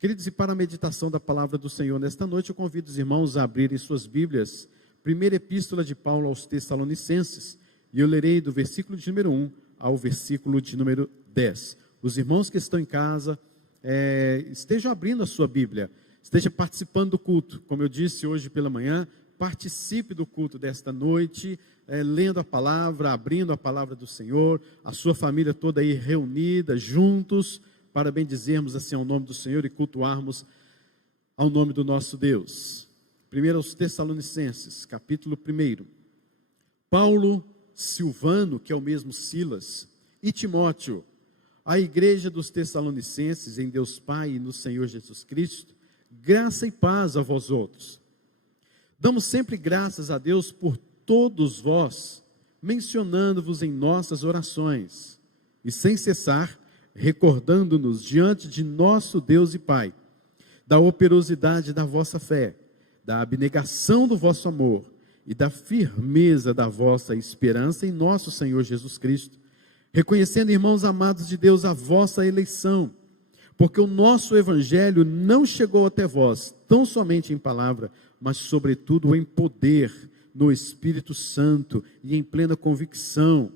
Queridos, e para a meditação da palavra do Senhor nesta noite, eu convido os irmãos a abrirem suas Bíblias, primeira epístola de Paulo aos Tessalonicenses, e eu lerei do versículo de número 1 ao versículo de número 10. Os irmãos que estão em casa, estejam abrindo a sua Bíblia, esteja participando do culto. Como eu disse hoje pela manhã, participe do culto desta noite, lendo a palavra, abrindo a palavra do Senhor, a sua família toda aí reunida, juntos, para bendizermos assim ao nome do Senhor e cultuarmos ao nome do nosso Deus. Primeiro aos Tessalonicenses, capítulo 1. Paulo, Silvano, que é o mesmo Silas, e Timóteo, a igreja dos Tessalonicenses, em Deus Pai e no Senhor Jesus Cristo, graça e paz a vós outros. Damos sempre graças a Deus por todos vós, mencionando-vos em nossas orações, e sem cessar, recordando-nos diante de nosso Deus e Pai, da operosidade da vossa fé, da abnegação do vosso amor e da firmeza da vossa esperança em nosso Senhor Jesus Cristo, reconhecendo, irmãos amados de Deus, a vossa eleição, porque o nosso evangelho não chegou até vós, tão somente em palavra, mas sobretudo em poder, no Espírito Santo e em plena convicção,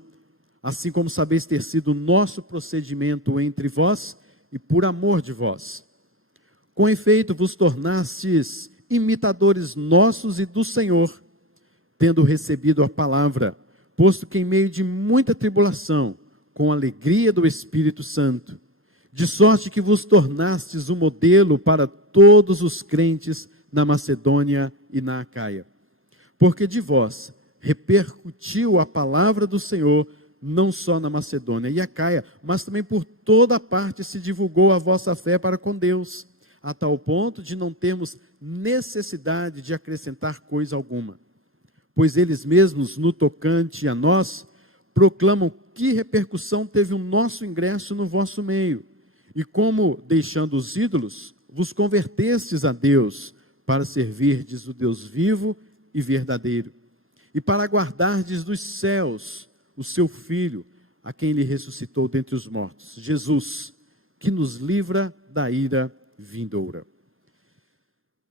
assim como sabeis ter sido o nosso procedimento entre vós e por amor de vós. Com efeito, vos tornastes imitadores nossos e do Senhor, tendo recebido a palavra, posto que em meio de muita tribulação, com alegria do Espírito Santo, de sorte que vos tornastes um modelo para todos os crentes na Macedônia e na Acaia. Porque de vós repercutiu a palavra do Senhor, não só na Macedônia e Acaia, mas também por toda parte se divulgou a vossa fé para com Deus, a tal ponto de não termos necessidade de acrescentar coisa alguma. Pois eles mesmos, no tocante a nós, proclamam que repercussão teve o nosso ingresso no vosso meio, e como, deixando os ídolos, vos convertestes a Deus, para servirdes o Deus vivo e verdadeiro, e para aguardardes dos céus o seu Filho, a quem ele ressuscitou dentre os mortos, Jesus, que nos livra da ira vindoura.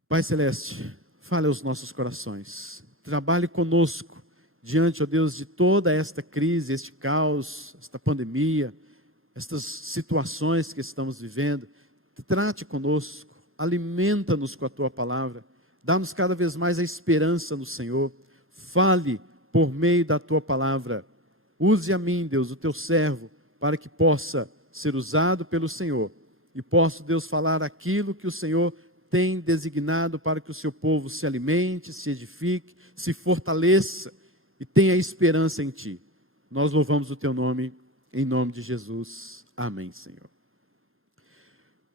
Pai Celeste, fale aos nossos corações, trabalhe conosco, diante, ó Deus, de toda esta crise, este caos, esta pandemia, estas situações que estamos vivendo. Trate conosco, alimenta-nos com a Tua palavra, dá-nos cada vez mais a esperança no Senhor, fale por meio da Tua palavra. Use a mim, Deus, o Teu servo, para que possa ser usado pelo Senhor, e possa, Deus, falar aquilo que o Senhor tem designado para que o Seu povo se alimente, se edifique, se fortaleça, e tenha esperança em Ti. Nós louvamos o Teu nome, em nome de Jesus. Amém, Senhor.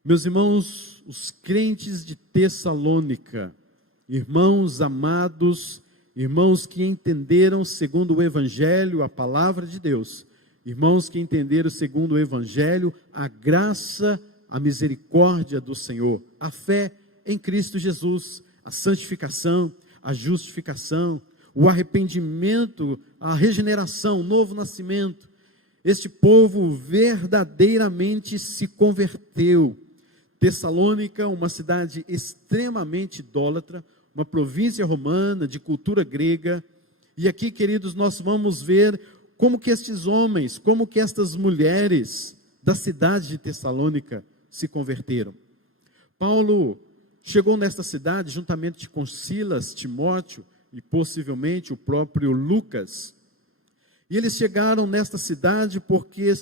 Meus irmãos, os crentes de Tessalônica, irmãos amados, irmãos que entenderam segundo o Evangelho a palavra de Deus, irmãos que entenderam segundo o Evangelho a graça, a misericórdia do Senhor, a fé em Cristo Jesus, a santificação, a justificação, o arrependimento, a regeneração, o novo nascimento. Este povo verdadeiramente se converteu. Tessalônica, uma cidade extremamente idólatra, uma província romana, de cultura grega, e aqui, queridos, nós vamos ver como que estes homens, como que estas mulheres da cidade de Tessalônica se converteram. Paulo chegou nesta cidade juntamente com Silas, Timóteo e possivelmente o próprio Lucas, e eles chegaram nesta cidade porque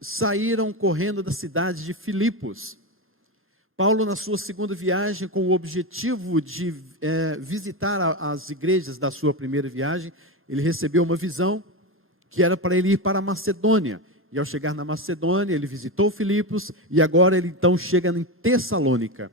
saíram correndo da cidade de Filipos. Paulo, na sua segunda viagem, com o objetivo de visitar as igrejas da sua primeira viagem, ele recebeu uma visão que era para ele ir para a Macedônia. E ao chegar na Macedônia, ele visitou Filipos e agora ele então chega em Tessalônica.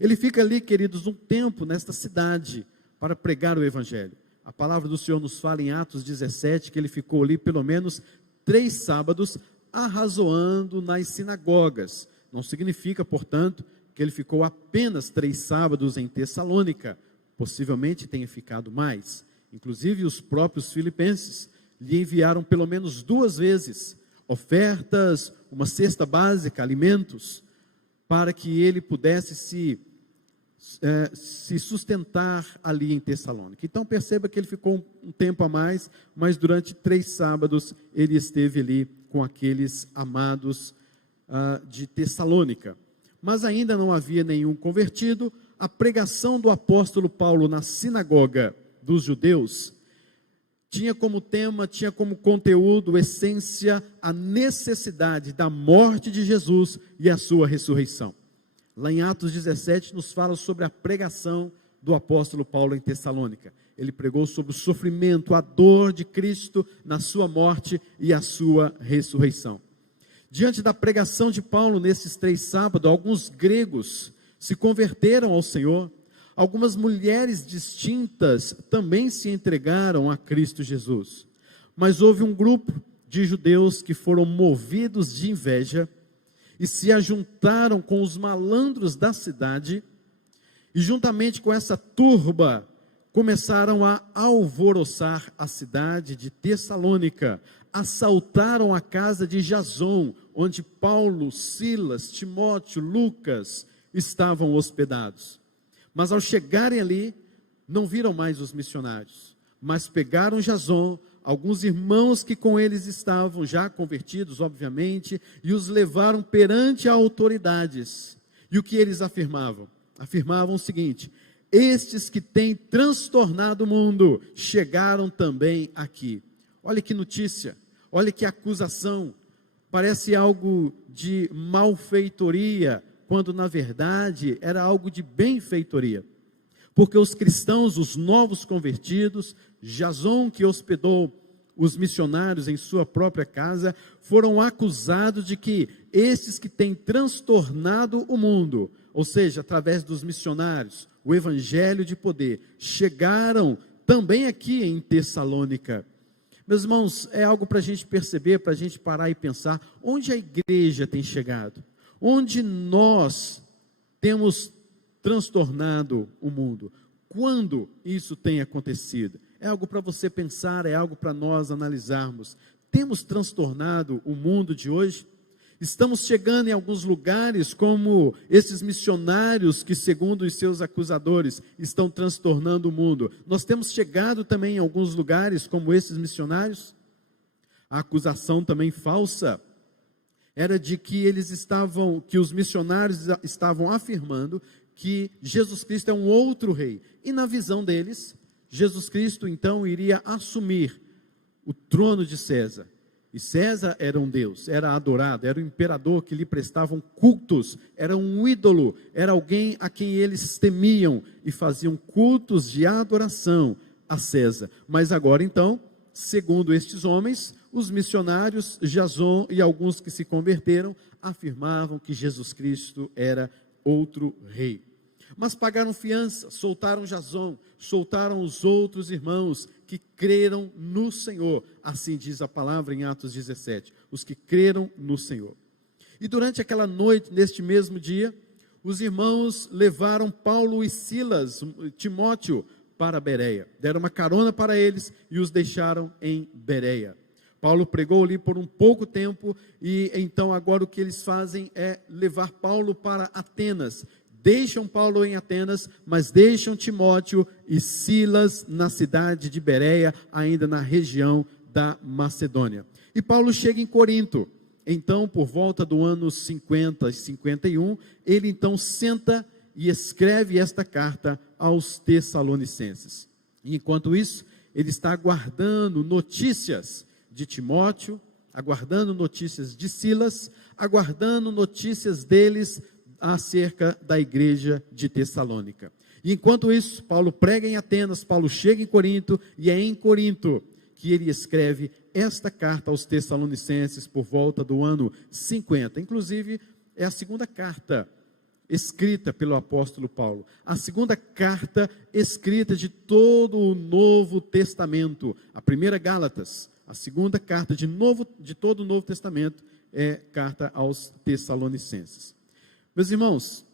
Ele fica ali, queridos, um tempo nesta cidade para pregar o Evangelho. A palavra do Senhor nos fala em Atos 17 que ele ficou ali pelo menos 3 sábados arrazoando nas sinagogas. Não significa, portanto, que ele ficou apenas 3 sábados em Tessalônica. Possivelmente tenha ficado mais. Inclusive os próprios filipenses lhe enviaram pelo menos 2 vezes ofertas, uma cesta básica, alimentos. para que ele pudesse se sustentar ali em Tessalônica. Então perceba que ele ficou um tempo a mais, mas durante 3 sábados ele esteve ali com aqueles amados de Tessalônica. Mas ainda não havia nenhum convertido. A pregação do apóstolo Paulo na sinagoga dos judeus tinha como tema, tinha como conteúdo, essência, a necessidade da morte de Jesus e a sua ressurreição. Lá em Atos 17 nos fala sobre a pregação do apóstolo Paulo em Tessalônica. Ele pregou sobre o sofrimento, a dor de Cristo na sua morte e a sua ressurreição. Diante da pregação de Paulo nesses 3 sábados, alguns gregos se converteram ao Senhor. Algumas mulheres distintas também se entregaram a Cristo Jesus. Mas houve um grupo de judeus que foram movidos de inveja e se ajuntaram com os malandros da cidade, e juntamente com essa turba, começaram a alvoroçar a cidade de Tessalônica, assaltaram a casa de Jason, onde Paulo, Silas, Timóteo, Lucas estavam hospedados. Mas ao chegarem ali, não viram mais os missionários, mas pegaram Jason, alguns irmãos que com eles estavam, já convertidos, obviamente, e os levaram perante autoridades. E o que eles afirmavam? Afirmavam o seguinte: estes que têm transtornado o mundo, chegaram também aqui. Olha que notícia, olha que acusação, parece algo de malfeitoria, quando na verdade era algo de benfeitoria. Porque os cristãos, os novos convertidos, Jason, que hospedou os missionários em sua própria casa, foram acusados de que esses que têm transtornado o mundo, ou seja, através dos missionários, o evangelho de poder, chegaram também aqui em Tessalônica. Meus irmãos, é algo para a gente perceber, para a gente parar e pensar, onde a igreja tem chegado? Onde nós temos transtornado o mundo? Quando isso tem acontecido? É algo para você pensar, é algo para nós analisarmos. Temos transtornado o mundo de hoje? Estamos chegando em alguns lugares como esses missionários que, segundo os seus acusadores, estão transtornando o mundo. Nós temos chegado também em alguns lugares como esses missionários. A acusação também falsa era de que que os missionários estavam afirmando que Jesus Cristo é um outro rei. E na visão deles, Jesus Cristo então iria assumir o trono de César. E César era um Deus, era adorado, era o imperador que lhe prestavam cultos, era um ídolo, era alguém a quem eles temiam e faziam cultos de adoração a César. Mas agora então, segundo estes homens, os missionários, Jason e alguns que se converteram, afirmavam que Jesus Cristo era outro rei. Mas pagaram fiança, soltaram Jason, soltaram os outros irmãos que creram no Senhor. Assim diz a palavra em Atos 17, os que creram no Senhor. E durante aquela noite, neste mesmo dia, os irmãos levaram Paulo e Silas, Timóteo, para Bereia. Deram uma carona para eles e os deixaram em Bereia. Paulo pregou ali por um pouco tempo e então agora o que eles fazem é levar Paulo para Atenas. Deixam Paulo em Atenas, mas deixam Timóteo e Silas na cidade de Bereia, ainda na região da Macedônia. E Paulo chega em Corinto. Então, por volta do ano 50 e 51, ele então senta e escreve esta carta aos Tessalonicenses. E enquanto isso, ele está aguardando notícias de Timóteo, aguardando notícias de Silas, aguardando notícias deles acerca da igreja de Tessalônica. E enquanto isso, Paulo prega em Atenas, Paulo chega em Corinto, e é em Corinto que ele escreve esta carta aos Tessalonicenses por volta do ano 50. Inclusive, é a segunda carta escrita pelo apóstolo Paulo, a segunda carta escrita de todo o Novo Testamento. A primeira, Gálatas, a segunda carta de todo o Novo Testamento é carta aos Tessalonicenses. Meus irmãos,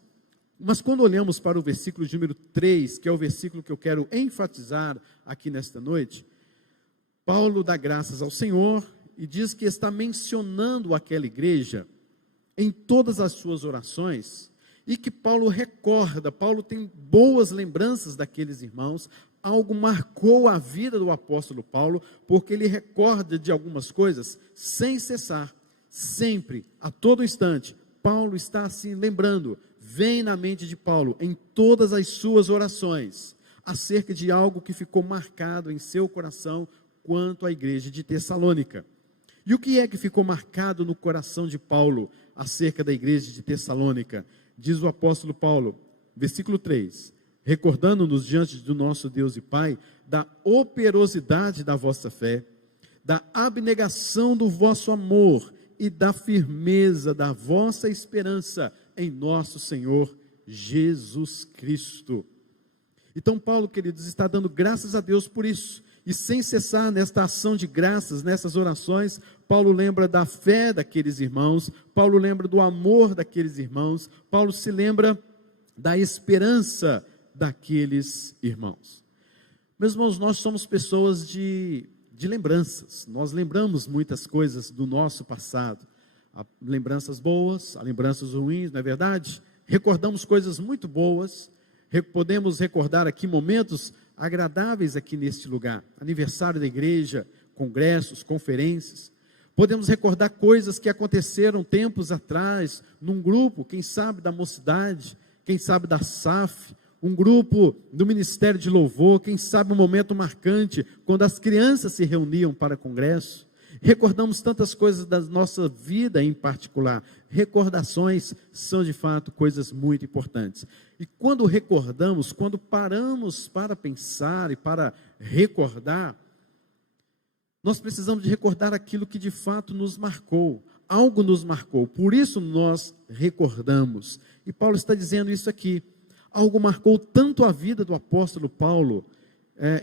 mas quando olhamos para o versículo de número 3, que é o versículo que eu quero enfatizar aqui nesta noite, Paulo dá graças ao Senhor e diz que está mencionando aquela igreja em todas as suas orações, e que Paulo recorda, Paulo tem boas lembranças daqueles irmãos, algo marcou a vida do apóstolo Paulo, porque ele recorda de algumas coisas sem cessar, sempre, a todo instante. Paulo está assim lembrando, vem na mente de Paulo, em todas as suas orações, acerca de algo que ficou marcado em seu coração quanto à igreja de Tessalônica. E o que é que ficou marcado no coração de Paulo acerca da igreja de Tessalônica? Diz o apóstolo Paulo, versículo 3, recordando-nos diante do nosso Deus e Pai, da operosidade da vossa fé, da abnegação do vosso amor e da firmeza da vossa esperança em nosso Senhor Jesus Cristo. Então Paulo, queridos, está dando graças a Deus por isso, e sem cessar nesta ação de graças, nessas orações, Paulo lembra da fé daqueles irmãos, Paulo lembra do amor daqueles irmãos, Paulo se lembra da esperança daqueles irmãos. Meus irmãos, nós somos pessoas de lembranças, nós lembramos muitas coisas do nosso passado, há lembranças boas, há lembranças ruins, não é verdade? Recordamos coisas muito boas, podemos recordar aqui momentos agradáveis aqui neste lugar, aniversário da igreja, congressos, conferências, podemos recordar coisas que aconteceram tempos atrás, num grupo, quem sabe da mocidade, quem sabe da SAF, um grupo do Ministério de Louvor, quem sabe um momento marcante, quando as crianças se reuniam para congresso. Recordamos tantas coisas da nossa vida em particular. Recordações são de fato coisas muito importantes. E quando recordamos, quando paramos para pensar e para recordar, nós precisamos de recordar aquilo que de fato nos marcou. Algo nos marcou, por isso nós recordamos. E Paulo está dizendo isso aqui. Algo marcou tanto a vida do apóstolo Paulo,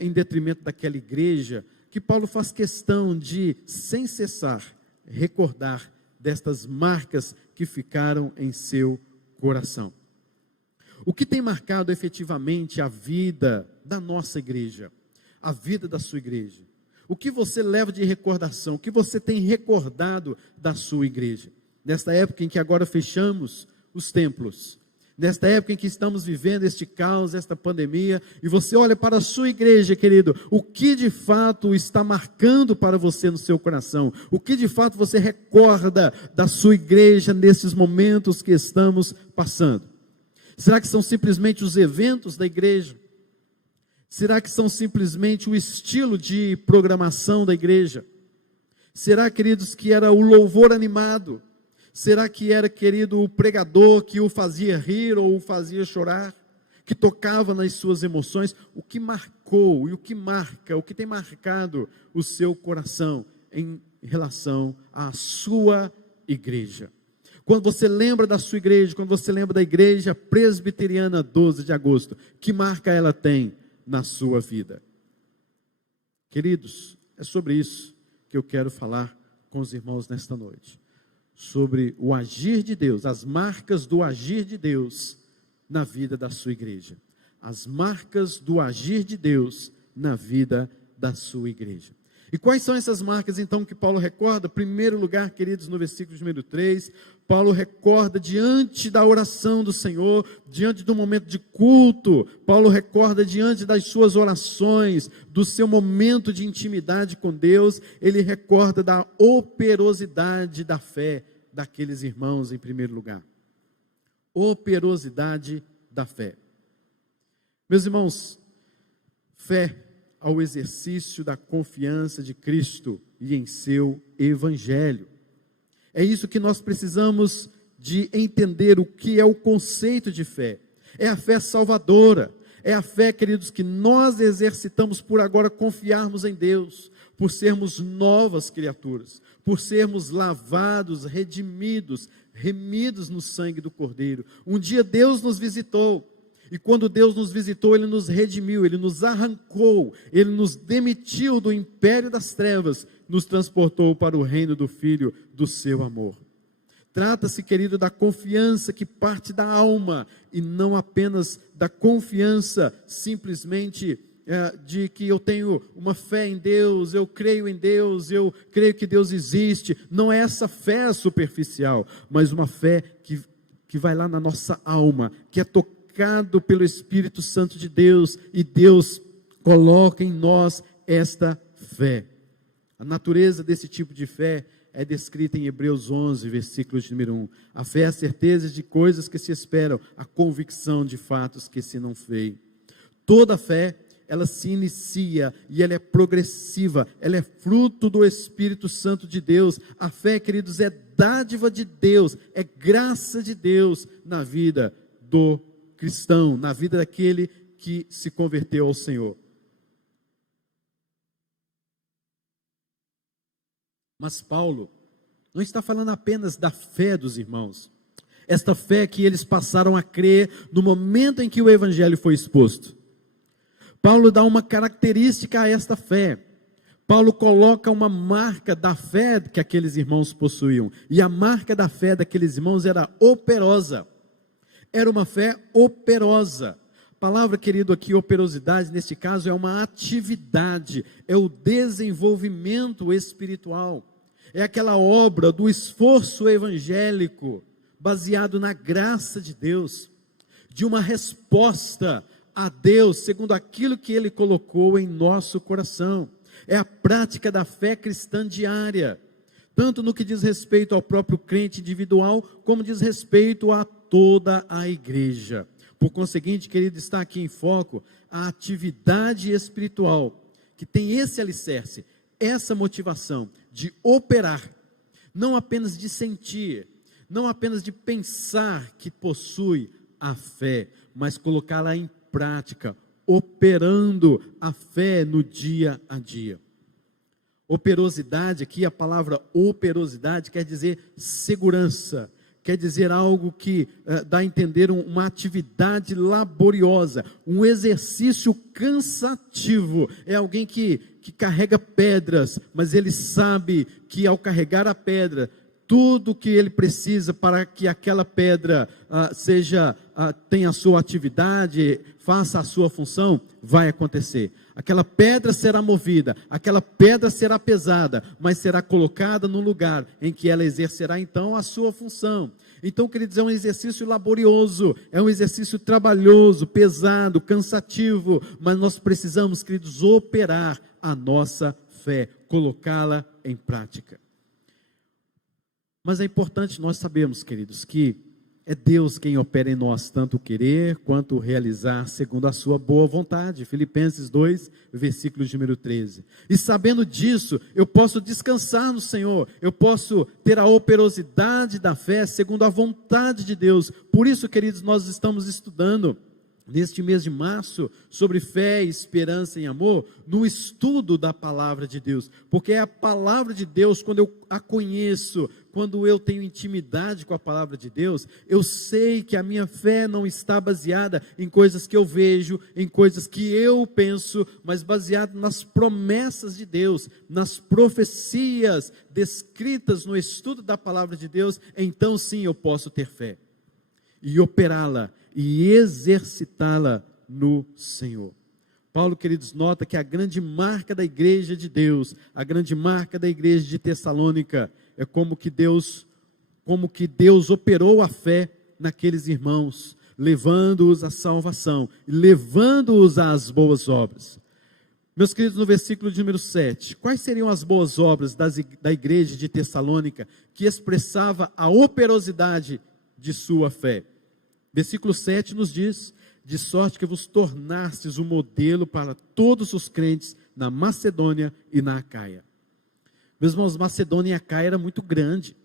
em detrimento daquela igreja, que Paulo faz questão de, sem cessar, recordar destas marcas que ficaram em seu coração. O que tem marcado efetivamente a vida da nossa igreja, a vida da sua igreja? O que você leva de recordação? O que você tem recordado da sua igreja? Nesta época em que agora fechamos os templos, nesta época em que estamos vivendo este caos, esta pandemia, e você olha para a sua igreja, querido, o que de fato está marcando para você no seu coração? O que de fato você recorda da sua igreja nesses momentos que estamos passando? Será que são simplesmente os eventos da igreja? Será que são simplesmente o estilo de programação da igreja? Será, queridos, que era o louvor animado? Será que era, querido, o pregador que o fazia rir ou o fazia chorar? Que tocava nas suas emoções? O que marcou e o que marca, o que tem marcado o seu coração em relação à sua igreja? Quando você lembra da sua igreja, quando você lembra da igreja presbiteriana 12 de agosto, que marca ela tem na sua vida? Queridos, é sobre isso que eu quero falar com os irmãos nesta noite. Sobre o agir de Deus, as marcas do agir de Deus na vida da sua igreja. As marcas do agir de Deus na vida da sua igreja. E quais são essas marcas então que Paulo recorda? Primeiro lugar, queridos, no versículo número 3, Paulo recorda diante da oração do Senhor, diante do momento de culto, Paulo recorda diante das suas orações, do seu momento de intimidade com Deus, ele recorda da operosidade da fé daqueles irmãos em primeiro lugar. Operosidade da fé. Meus irmãos, fé ao exercício da confiança de Cristo e em seu Evangelho. É isso que nós precisamos de entender, o que é o conceito de fé. É a fé salvadora, é a fé, queridos, que nós exercitamos por agora confiarmos em Deus, por sermos novas criaturas, por sermos lavados, redimidos, remidos no sangue do Cordeiro. Um dia Deus nos visitou, e quando Deus nos visitou, Ele nos redimiu, Ele nos arrancou, Ele nos demitiu do império das trevas, nos transportou para o reino do Filho do seu amor. Trata-se, querido, da confiança que parte da alma, e não apenas da confiança simplesmente de que eu tenho uma fé em Deus, eu creio em Deus, eu creio que Deus existe. Não é essa fé superficial, mas uma fé que vai lá na nossa alma, que é tocado pelo Espírito Santo de Deus, e Deus coloca em nós esta fé. A natureza desse tipo de fé é descrita em Hebreus 11, versículo de número 1. A fé é a certeza de coisas que se esperam, a convicção de fatos que se não veem. Toda fé, ela se inicia e ela é progressiva, ela é fruto do Espírito Santo de Deus. A fé, queridos, é dádiva de Deus, é graça de Deus na vida do cristão, na vida daquele que se converteu ao Senhor. Mas Paulo não está falando apenas da fé dos irmãos, esta fé que eles passaram a crer no momento em que o Evangelho foi exposto. Paulo dá uma característica a esta fé. Paulo coloca uma marca da fé que aqueles irmãos possuíam, e a marca da fé daqueles irmãos era operosa. Era uma fé operosa. A palavra, querido, aqui, operosidade, neste caso, é uma atividade, é o desenvolvimento espiritual, é aquela obra do esforço evangélico, baseado na graça de Deus, de uma resposta a Deus, segundo aquilo que Ele colocou em nosso coração. É a prática da fé cristã diária, tanto no que diz respeito ao próprio crente individual, como diz respeito a toda a igreja. Por conseguinte, querido, está aqui em foco a atividade espiritual, que tem esse alicerce, essa motivação de operar, não apenas de sentir, não apenas de pensar que possui a fé, mas colocá-la em prática, operando a fé no dia a dia. Operosidade, aqui a palavra operosidade quer dizer segurança, quer dizer algo que dá a entender uma atividade laboriosa, um exercício cansativo. É alguém que carrega pedras, mas ele sabe que ao carregar a pedra, tudo que ele precisa para que aquela pedra tenha a sua atividade, faça a sua função, vai acontecer. Aquela pedra será movida, aquela pedra será pesada, mas será colocada num lugar em que ela exercerá então a sua função. Então, queridos, é um exercício laborioso, é um exercício trabalhoso, pesado, cansativo, mas nós precisamos, queridos, operar a nossa fé, colocá-la em prática. Mas é importante nós sabermos, queridos, que é Deus quem opera em nós tanto o querer quanto o realizar segundo a sua boa vontade. Filipenses 2, versículo de número 13. E sabendo disso, eu posso descansar no Senhor, eu posso ter a operosidade da fé segundo a vontade de Deus. Por isso, queridos, nós estamos estudando neste mês de março, sobre fé, esperança e amor, no estudo da palavra de Deus, porque é a palavra de Deus, quando eu a conheço, quando eu tenho intimidade com a palavra de Deus, eu sei que a minha fé não está baseada em coisas que eu vejo, em coisas que eu penso, mas baseada nas promessas de Deus, nas profecias descritas no estudo da palavra de Deus. Então sim, eu posso ter fé, e operá-la, e exercitá-la no Senhor. Paulo, queridos, nota que a grande marca da igreja de Deus, a grande marca da igreja de Tessalônica, é como que Deus operou a fé naqueles irmãos, levando-os à salvação, levando-os às boas obras. Meus queridos, no versículo de número 7, quais seriam as boas obras da igreja de Tessalônica, que expressava a operosidade de sua fé? Versículo 7 nos diz: de sorte que vos tornastes um modelo para todos os crentes na Macedônia e na Acaia. Meus irmãos, Macedônia e Acaia era muito grande,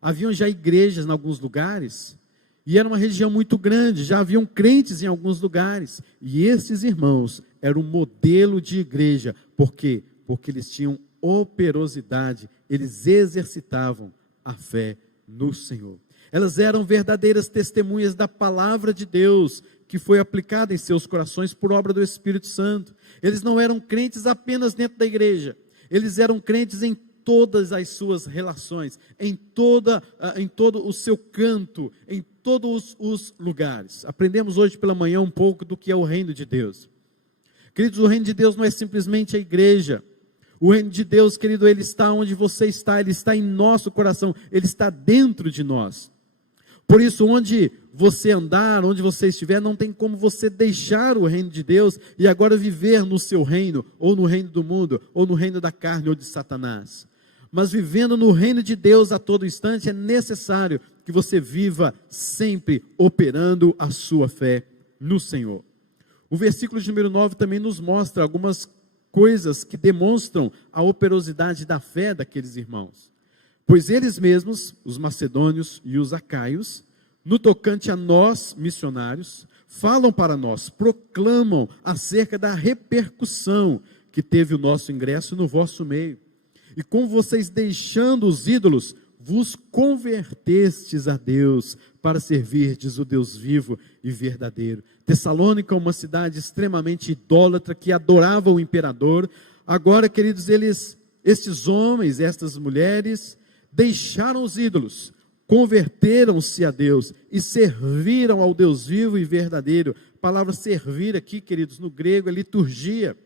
haviam já igrejas em alguns lugares, e era uma região muito grande, já haviam crentes em alguns lugares, e esses irmãos eram um modelo de igreja. Por quê? Porque eles tinham operosidade, eles exercitavam a fé no Senhor. Elas eram verdadeiras testemunhas da palavra de Deus, que foi aplicada em seus corações por obra do Espírito Santo. Eles não eram crentes apenas dentro da igreja, eles eram crentes em todas as suas relações, em todo o seu canto, em todos os lugares. Aprendemos hoje pela manhã um pouco do que é o reino de Deus. Queridos, o reino de Deus não é simplesmente a igreja. O reino de Deus, querido, ele está onde você está, ele está em nosso coração, ele está dentro de nós. Por isso, onde você andar, onde você estiver, não tem como você deixar o reino de Deus e agora viver no seu reino, ou no reino do mundo, ou no reino da carne ou de Satanás. Mas vivendo no reino de Deus a todo instante, é necessário que você viva sempre operando a sua fé no Senhor. O versículo de número 9 também nos mostra algumas coisas que demonstram a operosidade da fé daqueles irmãos. Pois eles mesmos, os macedônios e os acaios, no tocante a nós, missionários, falam para nós, proclamam acerca da repercussão que teve o nosso ingresso no vosso meio. E como vocês, deixando os ídolos, vos convertestes a Deus para servirdes o Deus vivo e verdadeiro. Tessalônica é uma cidade extremamente idólatra que adorava o imperador. Agora, queridos, estes homens, estas mulheres, deixaram os ídolos, converteram-se a Deus e serviram ao Deus vivo e verdadeiro. A palavra servir aqui, queridos, no grego é liturgia.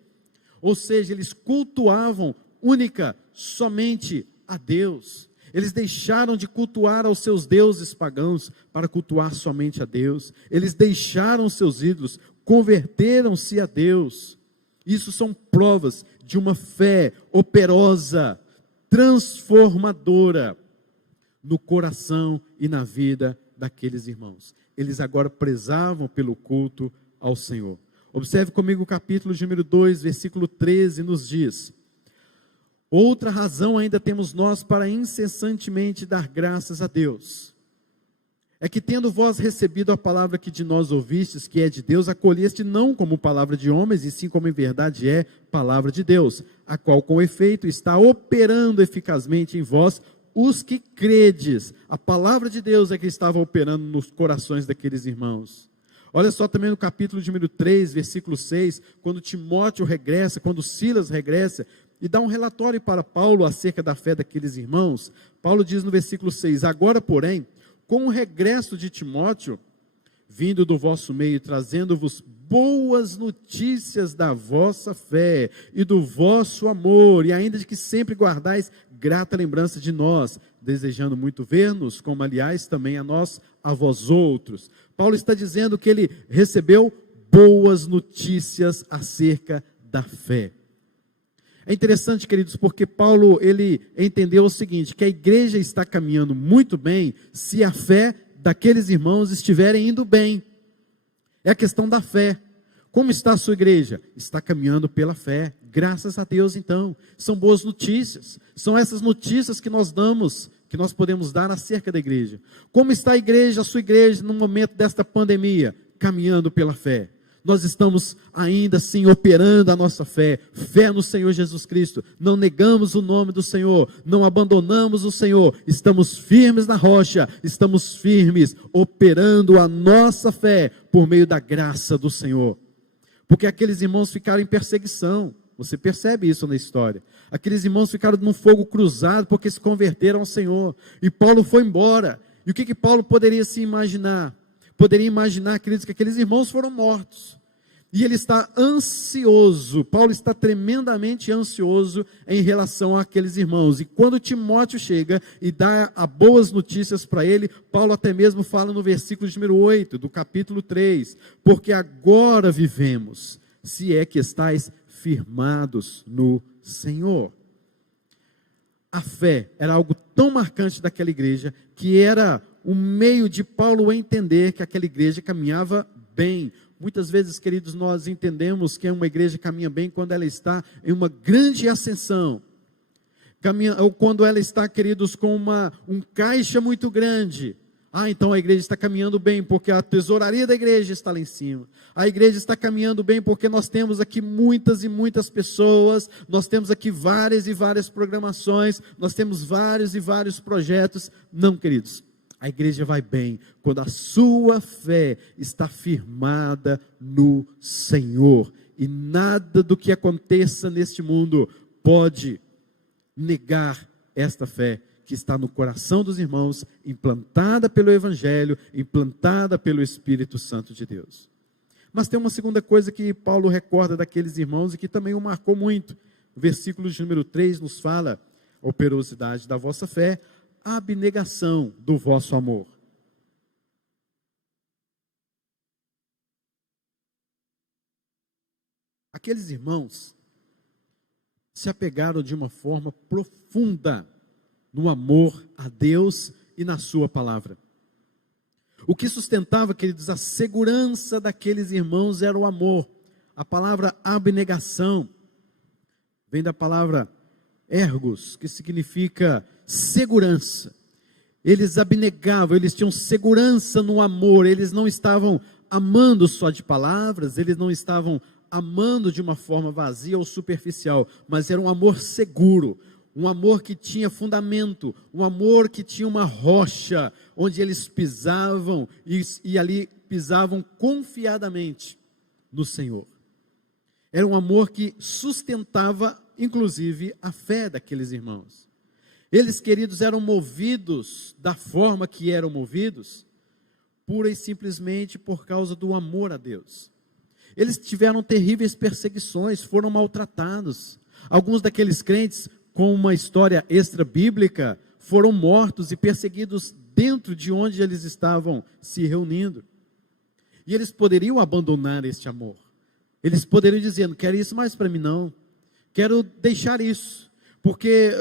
Ou seja, eles cultuavam única, somente a Deus. Eles deixaram de cultuar aos seus deuses pagãos para cultuar somente a Deus. Eles deixaram seus ídolos, converteram-se a Deus. Isso são provas de uma fé operosa, transformadora no coração e na vida daqueles irmãos. Eles agora prezavam pelo culto ao Senhor. Observe comigo o capítulo de número 2, versículo 13, nos diz: outra razão ainda temos nós para incessantemente dar graças a Deus, é que tendo vós recebido a palavra que de nós ouvistes, que é de Deus, acolheste não como palavra de homens, e sim como em verdade é palavra de Deus, a qual com efeito está operando eficazmente em vós, os que credes. A palavra de Deus é que estava operando nos corações daqueles irmãos. Olha só também no capítulo de número 3, versículo 6, quando Timóteo regressa, quando Silas regressa, e dá um relatório para Paulo acerca da fé daqueles irmãos. Paulo diz no versículo 6, agora porém, com o regresso de Timóteo, vindo do vosso meio, trazendo-vos boas notícias da vossa fé e do vosso amor, e ainda de que sempre guardais grata lembrança de nós, desejando muito ver-nos, como aliás também a nós, a vós outros. Paulo está dizendo que ele recebeu boas notícias acerca da fé. É interessante, queridos, porque Paulo, ele entendeu o seguinte, que a igreja está caminhando muito bem, se a fé daqueles irmãos estiverem indo bem. É a questão da fé. Como está a sua igreja? Está caminhando pela fé. Graças a Deus, então. São boas notícias. São essas notícias que nós damos, que nós podemos dar acerca da igreja. Como está a igreja, a sua igreja, no momento desta pandemia? Caminhando pela fé. Nós estamos ainda assim operando a nossa fé, fé no Senhor Jesus Cristo, não negamos o nome do Senhor, não abandonamos o Senhor, estamos firmes na rocha, estamos firmes, operando a nossa fé, por meio da graça do Senhor, porque aqueles irmãos ficaram em perseguição, você percebe isso na história, aqueles irmãos ficaram num fogo cruzado, porque se converteram ao Senhor, e Paulo foi embora, e o que Paulo poderia se imaginar? Poderia imaginar, queridos, que aqueles irmãos foram mortos, e ele está ansioso, Paulo está tremendamente ansioso em relação àqueles irmãos, e quando Timóteo chega e dá as boas notícias para ele, Paulo até mesmo fala no versículo de número 8, do capítulo 3, porque agora vivemos, se é que estáis firmados no Senhor. A fé era algo tão marcante daquela igreja, que era o meio de Paulo entender que aquela igreja caminhava bem. Muitas vezes, queridos, nós entendemos que uma igreja caminha bem quando ela está em uma grande ascensão, ou quando ela está, queridos, com um caixa muito grande. Então a igreja está caminhando bem, porque a tesouraria da igreja está lá em cima. A igreja está caminhando bem, porque nós temos aqui muitas e muitas pessoas, nós temos aqui várias e várias programações, nós temos vários e vários projetos. Não, queridos, a igreja vai bem quando a sua fé está firmada no Senhor, e nada do que aconteça neste mundo pode negar esta fé que está no coração dos irmãos, implantada pelo Evangelho, implantada pelo Espírito Santo de Deus. Mas tem uma segunda coisa que Paulo recorda daqueles irmãos e que também o marcou muito. O versículo de número 3 nos fala: a operosidade da vossa fé, a abnegação do vosso amor. Aqueles irmãos se apegaram de uma forma profunda no amor a Deus e na sua palavra. O que sustentava, queridos, a segurança daqueles irmãos era o amor. A palavra abnegação vem da palavra ergos, que significa segurança. Eles abnegavam, eles tinham segurança no amor, eles não estavam amando só de palavras, eles não estavam amando de uma forma vazia ou superficial, mas era um amor seguro, um amor que tinha fundamento, um amor que tinha uma rocha, onde eles pisavam e ali pisavam confiadamente no Senhor. Era um amor que sustentava, inclusive, a fé daqueles irmãos. Eles, queridos, eram movidos da forma que eram movidos, pura e simplesmente por causa do amor a Deus. Eles tiveram terríveis perseguições, foram maltratados. Alguns daqueles crentes, com uma história extra-bíblica, foram mortos e perseguidos dentro de onde eles estavam se reunindo. E eles poderiam abandonar este amor. Eles poderiam dizer: não quero isso mais para mim não, quero deixar isso, porque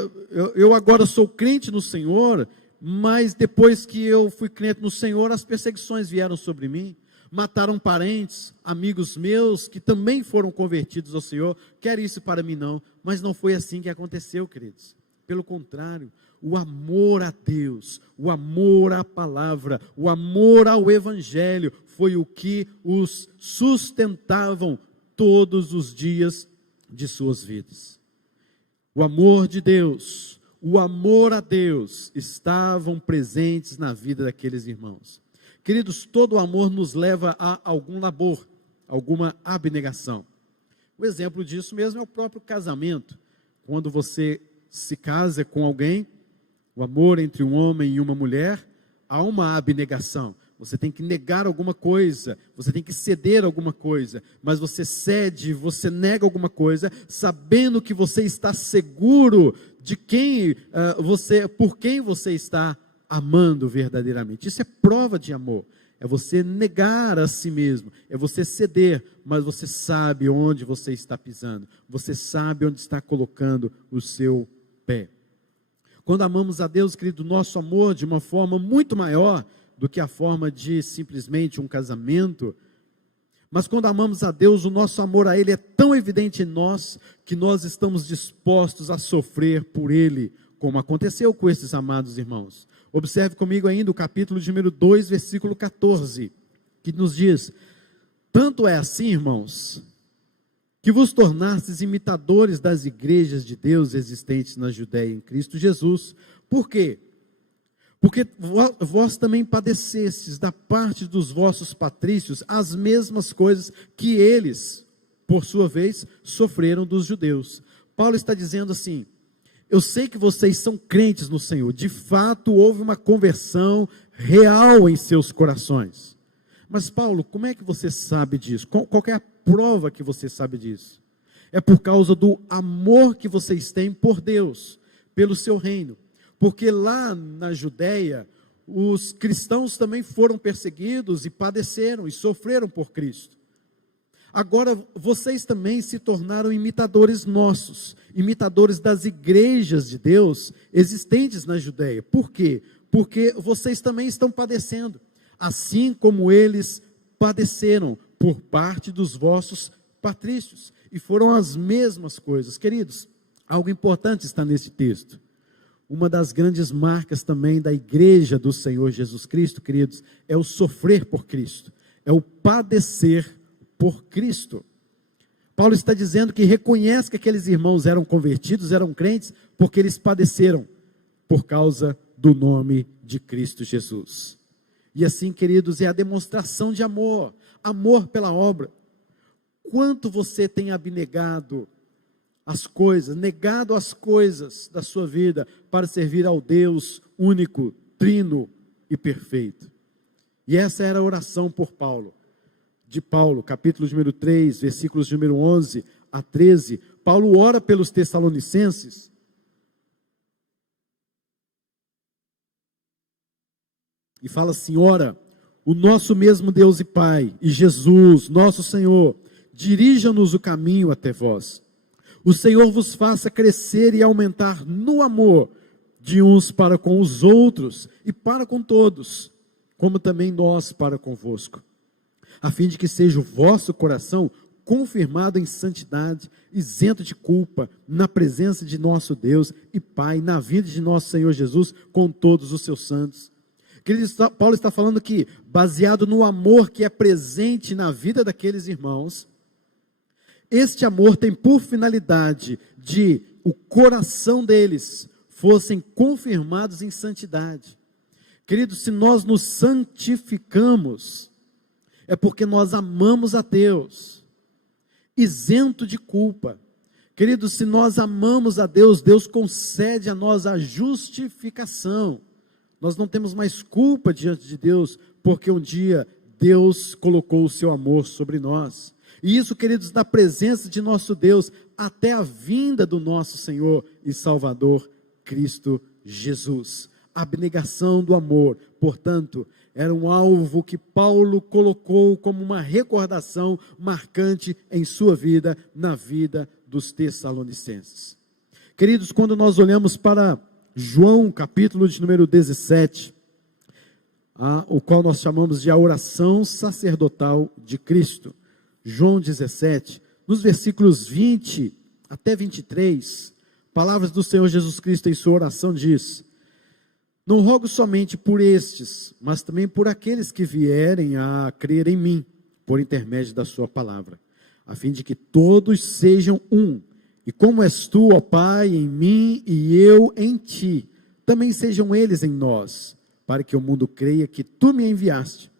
eu agora sou crente no Senhor, mas depois que eu fui crente no Senhor, as perseguições vieram sobre mim, mataram parentes, amigos meus, que também foram convertidos ao Senhor, quero isso para mim não. Mas não foi assim que aconteceu, queridos. Pelo contrário, o amor a Deus, o amor à palavra, o amor ao Evangelho, foi o que os sustentavam todos os dias de suas vidas. O amor de Deus, o amor a Deus, estavam presentes na vida daqueles irmãos. Queridos, todo amor nos leva a algum labor, alguma abnegação. O exemplo disso mesmo é o próprio casamento. Quando você se casa com alguém, o amor entre um homem e uma mulher, há uma abnegação. Você tem que negar alguma coisa, você tem que ceder alguma coisa, mas você cede, você nega alguma coisa, sabendo que você está seguro de por quem você está amando verdadeiramente. Isso é prova de amor, é você negar a si mesmo, é você ceder, mas você sabe onde você está pisando, você sabe onde está colocando o seu pé. Quando amamos a Deus, querido, nosso amor de uma forma muito maior do que a forma de simplesmente um casamento, mas quando amamos a Deus, o nosso amor a Ele é tão evidente em nós, que nós estamos dispostos a sofrer por Ele, como aconteceu com esses amados irmãos. Observe comigo ainda o capítulo de número 2, versículo 14, que nos diz: tanto é assim, irmãos, que vos tornastes imitadores das igrejas de Deus existentes na Judéia em Cristo Jesus. Por quê? Porque vós também padecestes da parte dos vossos patrícios as mesmas coisas que eles, por sua vez, sofreram dos judeus. Paulo está dizendo assim: eu sei que vocês são crentes no Senhor, de fato houve uma conversão real em seus corações. Mas Paulo, como é que você sabe disso? Qual é a prova que você sabe disso? É por causa do amor que vocês têm por Deus, pelo seu reino. Porque lá na Judéia, os cristãos também foram perseguidos e padeceram e sofreram por Cristo. Agora, vocês também se tornaram imitadores nossos, imitadores das igrejas de Deus existentes na Judéia. Por quê? Porque vocês também estão padecendo, assim como eles padeceram por parte dos vossos patrícios. E foram as mesmas coisas. Queridos, algo importante está nesse texto. Uma das grandes marcas também da igreja do Senhor Jesus Cristo, queridos, é o sofrer por Cristo, é o padecer por Cristo. Paulo está dizendo que reconhece que aqueles irmãos eram convertidos, eram crentes, porque eles padeceram por causa do nome de Cristo Jesus. E assim, queridos, é a demonstração de amor, amor pela obra. Quanto você tem abnegado as coisas, negado as coisas da sua vida para servir ao Deus único, trino e perfeito. E essa era a oração por Paulo. de Paulo, capítulo número 3, versículos número 11 a 13, Paulo ora pelos Tessalonicenses, e fala assim: ora, o nosso mesmo Deus e Pai, e Jesus, nosso Senhor, dirija-nos o caminho até vós. O Senhor vos faça crescer e aumentar no amor de uns para com os outros e para com todos, como também nós para convosco, a fim de que seja o vosso coração confirmado em santidade, isento de culpa, na presença de nosso Deus e Pai, na vida de nosso Senhor Jesus, com todos os seus santos. Queridos, Paulo está falando que, baseado no amor que é presente na vida daqueles irmãos, este amor tem por finalidade de o coração deles fossem confirmados em santidade. Queridos, se nós nos santificamos, é porque nós amamos a Deus, isento de culpa. Queridos, se nós amamos a Deus, Deus concede a nós a justificação. Nós não temos mais culpa diante de Deus, porque um dia Deus colocou o seu amor sobre nós. E isso, queridos, na presença de nosso Deus, até a vinda do nosso Senhor e Salvador, Cristo Jesus. A abnegação do amor, portanto, era um alvo que Paulo colocou como uma recordação marcante em sua vida, na vida dos Tessalonicenses. Queridos, quando nós olhamos para João, capítulo de número 17, o qual nós chamamos de a oração sacerdotal de Cristo. João 17, nos versículos 20 até 23, palavras do Senhor Jesus Cristo em sua oração diz: não rogo somente por estes, mas também por aqueles que vierem a crer em mim, por intermédio da sua palavra, a fim de que todos sejam um, e como és tu, ó Pai, em mim e eu em ti, também sejam eles em nós, para que o mundo creia que tu me enviaste.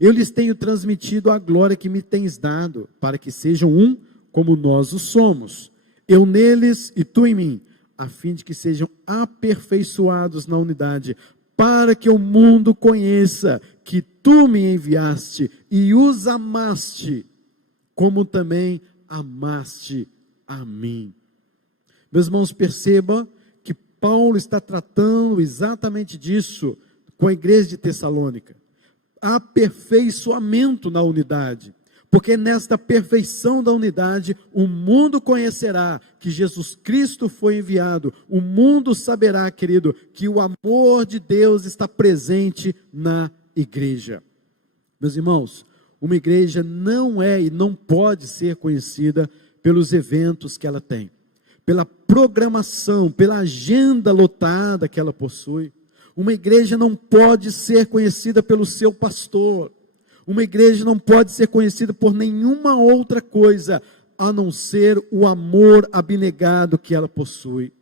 Eu lhes tenho transmitido a glória que me tens dado, para que sejam um como nós o somos, eu neles e tu em mim, a fim de que sejam aperfeiçoados na unidade, para que o mundo conheça que tu me enviaste e os amaste, como também amaste a mim. Meus irmãos, perceba que Paulo está tratando exatamente disso com a igreja de Tessalônica. Aperfeiçoamento na unidade, porque nesta perfeição da unidade, o mundo conhecerá que Jesus Cristo foi enviado, o mundo saberá, querido, que o amor de Deus está presente na igreja. Meus irmãos, uma igreja não é e não pode ser conhecida pelos eventos que ela tem, pela programação, pela agenda lotada que ela possui. Uma igreja não pode ser conhecida pelo seu pastor. Uma igreja não pode ser conhecida por nenhuma outra coisa, a não ser o amor abnegado que ela possui.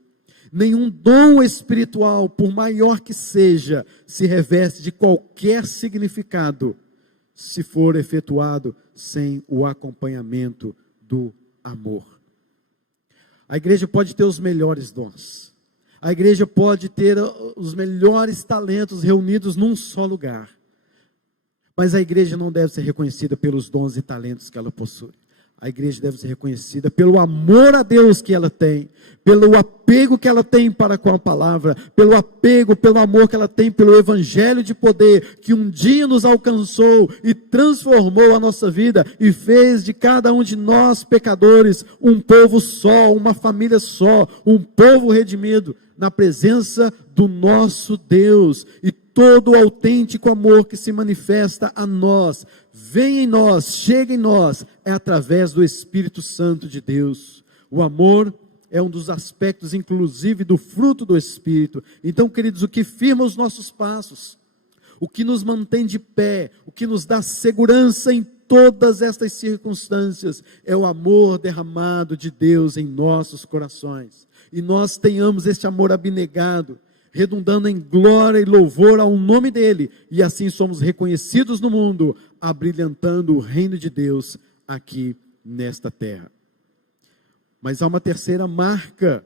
Nenhum dom espiritual, por maior que seja, se reveste de qualquer significado, se for efetuado sem o acompanhamento do amor. A igreja pode ter os melhores dons. A igreja pode ter os melhores talentos reunidos num só lugar. Mas a igreja não deve ser reconhecida pelos dons e talentos que ela possui. A igreja deve ser reconhecida pelo amor a Deus que ela tem, pelo apego que ela tem para com a palavra, pelo apego, pelo amor que ela tem pelo evangelho de poder, que um dia nos alcançou e transformou a nossa vida, e fez de cada um de nós pecadores, um povo só, uma família só, um povo redimido, na presença do nosso Deus, e todo o autêntico amor que se manifesta a nós, vem em nós, chega em nós, é através do Espírito Santo de Deus. O amor é um dos aspectos, inclusive, do fruto do Espírito. Então, queridos, o que firma os nossos passos, o que nos mantém de pé, o que nos dá segurança em todas estas circunstâncias, é o amor derramado de Deus em nossos corações. E nós tenhamos este amor abnegado, redundando em glória e louvor ao nome dele, e assim somos reconhecidos no mundo, abrilhantando o reino de Deus aqui nesta terra. Mas há uma terceira marca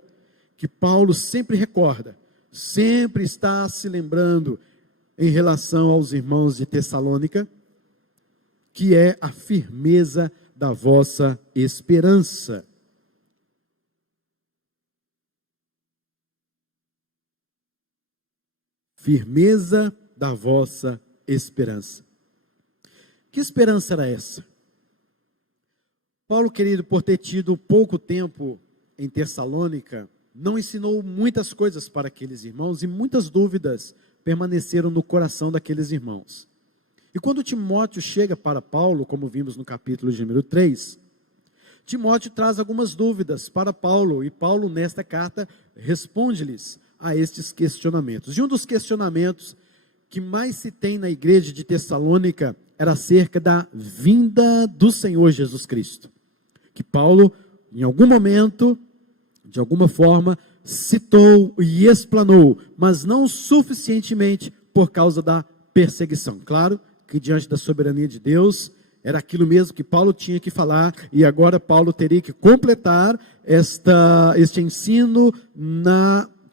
que Paulo sempre recorda, sempre está se lembrando em relação aos irmãos de Tessalônica, que é a firmeza da vossa esperança. Firmeza da vossa esperança. Que esperança era essa? Paulo, querido, por ter tido pouco tempo em Tessalônica, não ensinou muitas coisas para aqueles irmãos e muitas dúvidas permaneceram no coração daqueles irmãos. E quando Timóteo chega para Paulo, como vimos no capítulo de número 3, Timóteo traz algumas dúvidas para Paulo, e Paulo, nesta carta, responde-lhes a estes questionamentos. E um dos questionamentos que mais se tem na igreja de Tessalônica era acerca da vinda do Senhor Jesus Cristo, que Paulo, em algum momento, de alguma forma, citou e explanou, mas não suficientemente por causa da perseguição. Claro que diante da soberania de Deus, era aquilo mesmo que Paulo tinha que falar, e agora Paulo teria que completar este ensino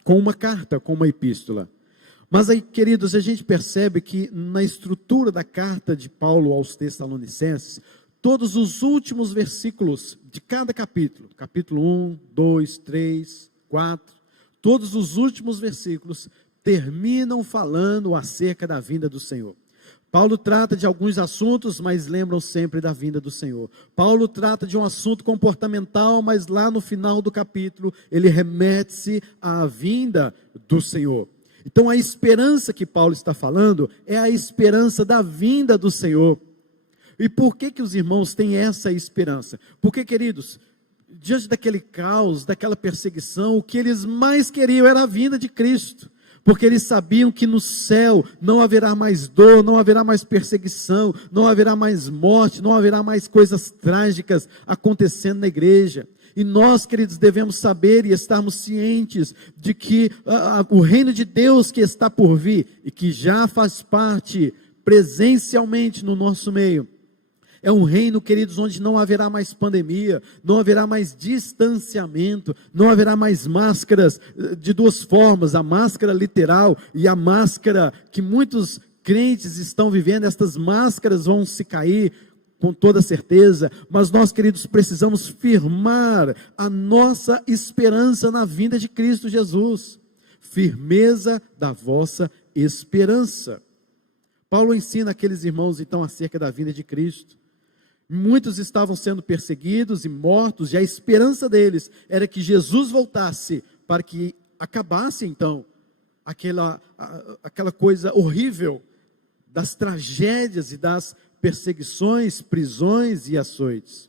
com uma carta, com uma epístola. Mas aí, queridos, a gente percebe que na estrutura da carta de Paulo aos Tessalonicenses, todos os últimos versículos de cada capítulo, capítulo 1, 2, 3, 4, todos os últimos versículos terminam falando acerca da vinda do Senhor. Paulo trata de alguns assuntos, mas lembram sempre da vinda do Senhor. Paulo trata de um assunto comportamental, mas lá no final do capítulo, ele remete-se à vinda do Senhor. Então a esperança que Paulo está falando é a esperança da vinda do Senhor. E por que os irmãos têm essa esperança? Porque, queridos, diante daquele caos, daquela perseguição, o que eles mais queriam era a vinda de Cristo. Porque eles sabiam que no céu não haverá mais dor, não haverá mais perseguição, não haverá mais morte, não haverá mais coisas trágicas acontecendo na igreja. E nós, queridos, devemos saber e estarmos cientes de que o reino de Deus que está por vir e que já faz parte presencialmente no nosso meio, é um reino, queridos, onde não haverá mais pandemia, não haverá mais distanciamento, não haverá mais máscaras de duas formas, a máscara literal e a máscara que muitos crentes estão vivendo. Estas máscaras vão se cair com toda certeza, mas nós, queridos, precisamos firmar a nossa esperança na vinda de Cristo Jesus. Firmeza da vossa esperança. Paulo ensina aqueles irmãos então acerca da vinda de Cristo. Muitos estavam sendo perseguidos e mortos, e a esperança deles era que Jesus voltasse para que acabasse então aquela coisa horrível das tragédias e das perseguições, prisões e açoites.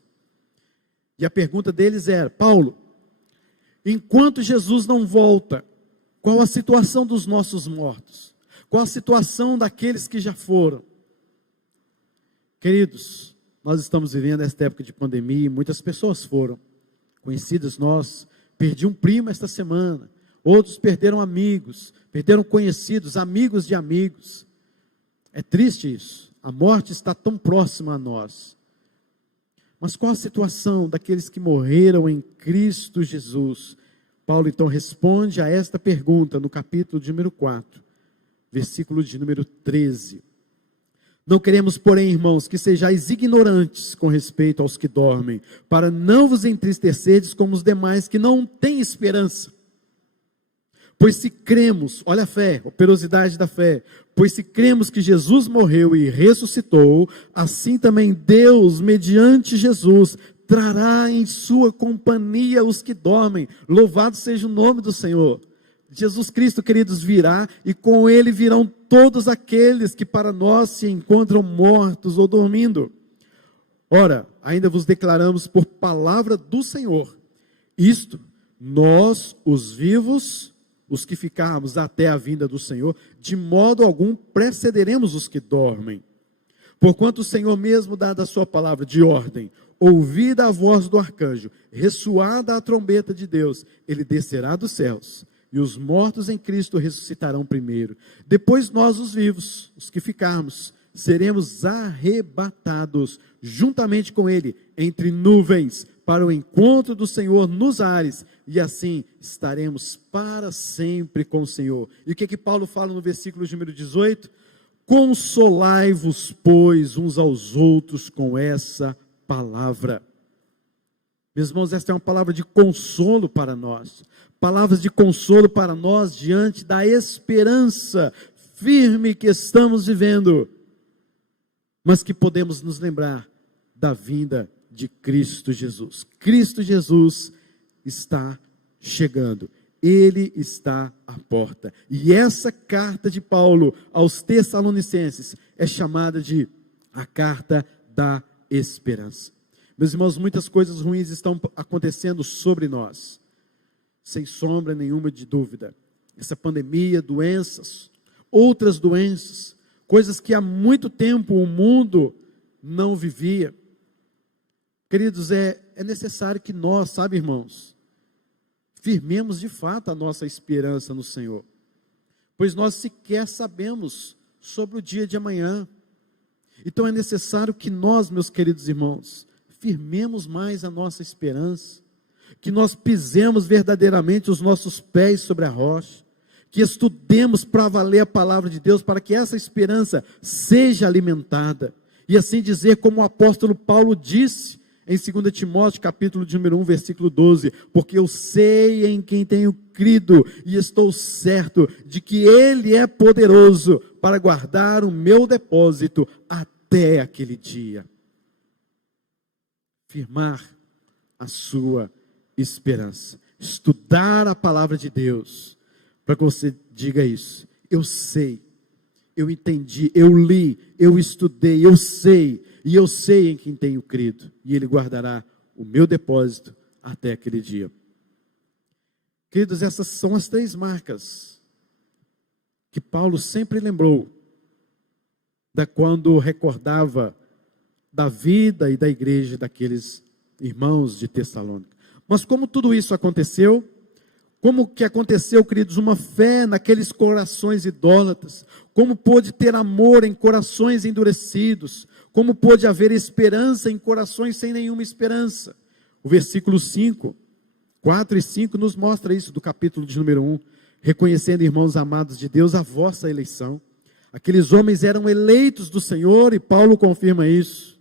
E a pergunta deles era: Paulo, enquanto Jesus não volta, qual a situação dos nossos mortos? Qual a situação daqueles que já foram? Queridos, nós estamos vivendo esta época de pandemia e muitas pessoas foram conhecidas. Nós perdi um primo esta semana, outros perderam amigos, perderam conhecidos, amigos de amigos. É triste isso, a morte está tão próxima a nós. Mas qual a situação daqueles que morreram em Cristo Jesus? Paulo então responde a esta pergunta no capítulo de número 4, versículo de número 13. Não queremos, porém, irmãos, que sejais ignorantes com respeito aos que dormem, para não vos entristecerdes como os demais que não têm esperança. Pois se cremos, olha a fé, a operosidade da fé, pois se cremos que Jesus morreu e ressuscitou, assim também Deus, mediante Jesus, trará em sua companhia os que dormem. Louvado seja o nome do Senhor. Jesus Cristo, queridos, virá, e com ele virão todos aqueles que para nós se encontram mortos ou dormindo. Ora, ainda vos declaramos por palavra do Senhor, isto, nós, os vivos, os que ficarmos até a vinda do Senhor, de modo algum precederemos os que dormem. Porquanto o Senhor mesmo dá da sua palavra de ordem, ouvida a voz do arcanjo, ressoada a trombeta de Deus, ele descerá dos céus, e os mortos em Cristo ressuscitarão primeiro. Depois nós, os vivos, os que ficarmos, seremos arrebatados juntamente com ele entre nuvens para o encontro do Senhor nos ares, e assim estaremos para sempre com o Senhor. E o que Paulo fala no versículo número 18? Consolai-vos, pois, uns aos outros com essa palavra. Meus irmãos, esta é uma palavra de consolo para nós. Palavras de consolo para nós diante da esperança firme que estamos vivendo, mas que podemos nos lembrar da vinda de Cristo Jesus. Cristo Jesus está chegando. Ele está à porta. E essa carta de Paulo aos Tessalonicenses é chamada de a carta da esperança. Meus irmãos, muitas coisas ruins estão acontecendo sobre nós, sem sombra nenhuma de dúvida. Essa pandemia, doenças, outras doenças, coisas que há muito tempo o mundo não vivia. Queridos, é necessário que nós, sabe, irmãos, firmemos de fato a nossa esperança no Senhor, pois nós sequer sabemos sobre o dia de amanhã. Então é necessário que nós, meus queridos irmãos, firmemos mais a nossa esperança, que nós pisemos verdadeiramente os nossos pés sobre a rocha, que estudemos para valer a palavra de Deus, para que essa esperança seja alimentada, e assim dizer como o apóstolo Paulo disse, em 2 Timóteo, capítulo de número 1, versículo 12, porque eu sei em quem tenho crido, e estou certo de que Ele é poderoso para guardar o meu depósito até aquele dia. Firmar a sua esperança, estudar a palavra de Deus, para que você diga isso: eu sei, eu entendi, eu li, eu estudei, eu sei, e eu sei em quem tenho crido, e Ele guardará o meu depósito até aquele dia. Queridos, essas são as 3 marcas que Paulo sempre lembrou, quando recordava da vida e da igreja daqueles irmãos de Tessalônica. Mas como tudo isso aconteceu? Como que aconteceu, queridos, uma fé naqueles corações idólatras? Como pôde ter amor em corações endurecidos? Como pôde haver esperança em corações sem nenhuma esperança? O versículo 5, 4 e 5 nos mostra isso, do capítulo de número 1. Reconhecendo, irmãos amados de Deus, a vossa eleição. Aqueles homens eram eleitos do Senhor, e Paulo confirma isso.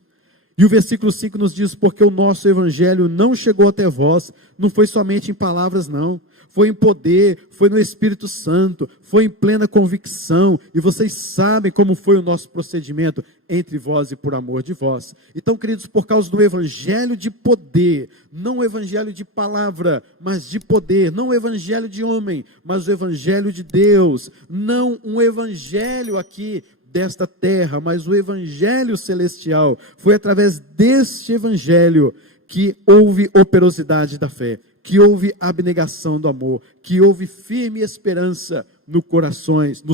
E o versículo 5 nos diz: porque o nosso evangelho não chegou até vós, não foi somente em palavras não, foi em poder, foi no Espírito Santo, foi em plena convicção, e vocês sabem como foi o nosso procedimento entre vós e por amor de vós. Então, queridos, por causa do evangelho de poder, não o evangelho de palavra, mas de poder, não o evangelho de homem, mas o evangelho de Deus, não um evangelho aqui desta terra, mas o evangelho celestial. Foi através deste evangelho que houve operosidade da fé, que houve abnegação do amor, que houve firme esperança nos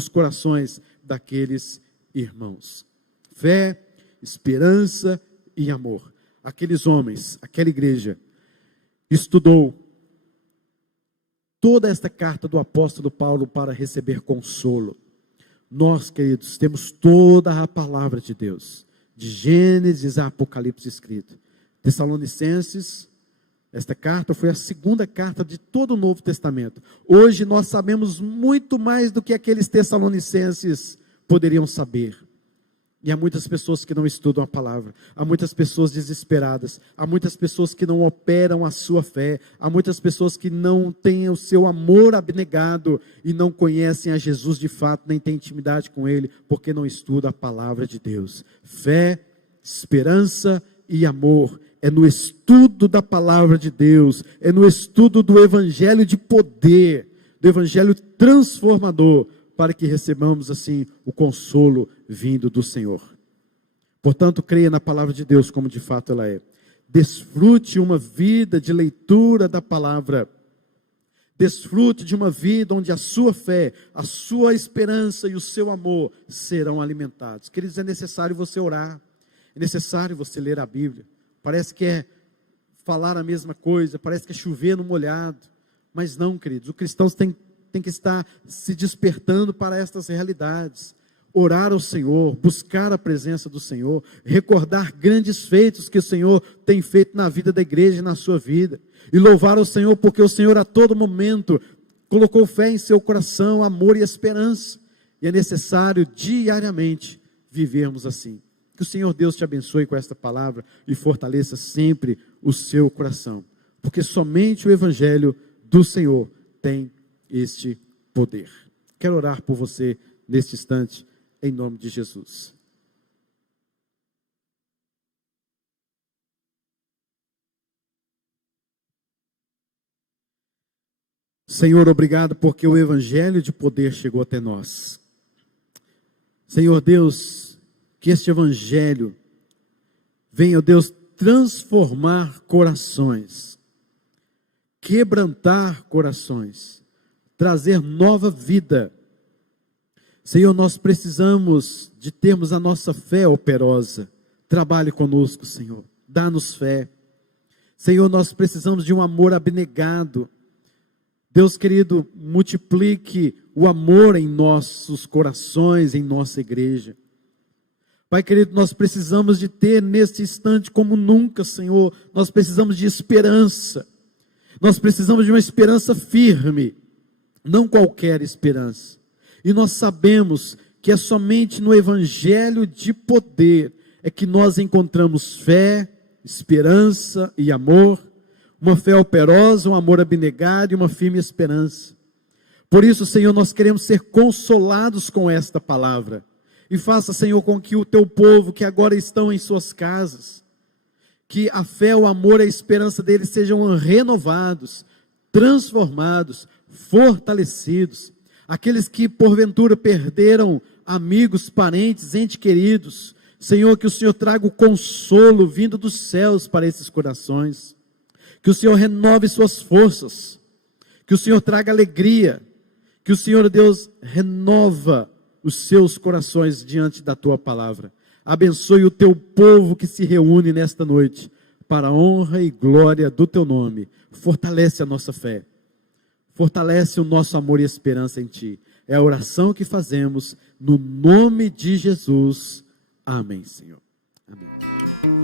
corações daqueles irmãos. Fé, esperança e amor. Aqueles homens, aquela igreja, estudou toda esta carta do apóstolo Paulo para receber consolo. Nós, queridos, temos toda a palavra de Deus, de Gênesis a Apocalipse escrito. Tessalonicenses, esta carta foi a 2ª carta de todo o Novo Testamento. Hoje nós sabemos muito mais do que aqueles tessalonicenses poderiam saber. E há muitas pessoas que não estudam a palavra, há muitas pessoas desesperadas, há muitas pessoas que não operam a sua fé, há muitas pessoas que não têm o seu amor abnegado e não conhecem a Jesus de fato, nem têm intimidade com Ele, porque não estudam a palavra de Deus. Fé, esperança e amor é no estudo da palavra de Deus, é no estudo do evangelho de poder, do evangelho transformador, para que recebamos assim o consolo vindo do Senhor. Portanto, creia na palavra de Deus como de fato ela é. Desfrute uma vida de leitura da palavra. Desfrute de uma vida onde a sua fé, a sua esperança e o seu amor serão alimentados. Queridos, é necessário você orar, é necessário você ler a Bíblia. Parece que é falar a mesma coisa, parece que é chover no molhado, mas não, queridos, os cristãos têm que estar se despertando para estas realidades, orar ao Senhor, buscar a presença do Senhor, recordar grandes feitos que o Senhor tem feito na vida da igreja e na sua vida, e louvar ao Senhor, porque o Senhor a todo momento colocou fé em seu coração, amor e esperança. e é necessário diariamente vivermos assim. Que o Senhor Deus te abençoe com esta palavra e fortaleça sempre o seu coração, porque somente o Evangelho do Senhor tem este poder. Quero orar por você neste instante, em nome de Jesus. Senhor, obrigado porque o Evangelho de poder chegou até nós. Senhor Deus, que este Evangelho venha, ó Deus, transformar corações, quebrantar corações, trazer nova vida. Senhor, nós precisamos de termos a nossa fé operosa. Trabalhe conosco, Senhor, dá-nos fé. Senhor, nós precisamos de um amor abnegado. Deus querido, multiplique o amor em nossos corações, em nossa igreja. Pai querido, nós precisamos de ter neste instante como nunca, Senhor, nós precisamos de esperança. Nós precisamos de uma esperança firme, não qualquer esperança. E nós sabemos que é somente no Evangelho de poder é que nós encontramos fé, esperança e amor, uma fé operosa, um amor abnegado e uma firme esperança. Por isso, Senhor, nós queremos ser consolados com esta palavra. E faça, Senhor, com que o teu povo que agora estão em suas casas, que a fé, o amor e a esperança deles sejam renovados, transformados, fortalecidos. Aqueles que porventura perderam amigos, parentes, entes queridos, Senhor, que o Senhor traga o consolo vindo dos céus para esses corações. Que o Senhor renove suas forças, que o Senhor traga alegria, que o Senhor Deus renova os seus corações diante da tua palavra. Abençoe o teu povo que se reúne nesta noite, para a honra e glória do teu nome. Fortalece a nossa fé, fortalece o nosso amor e esperança em ti. É a oração que fazemos no nome de Jesus. Amém, Senhor. Amém.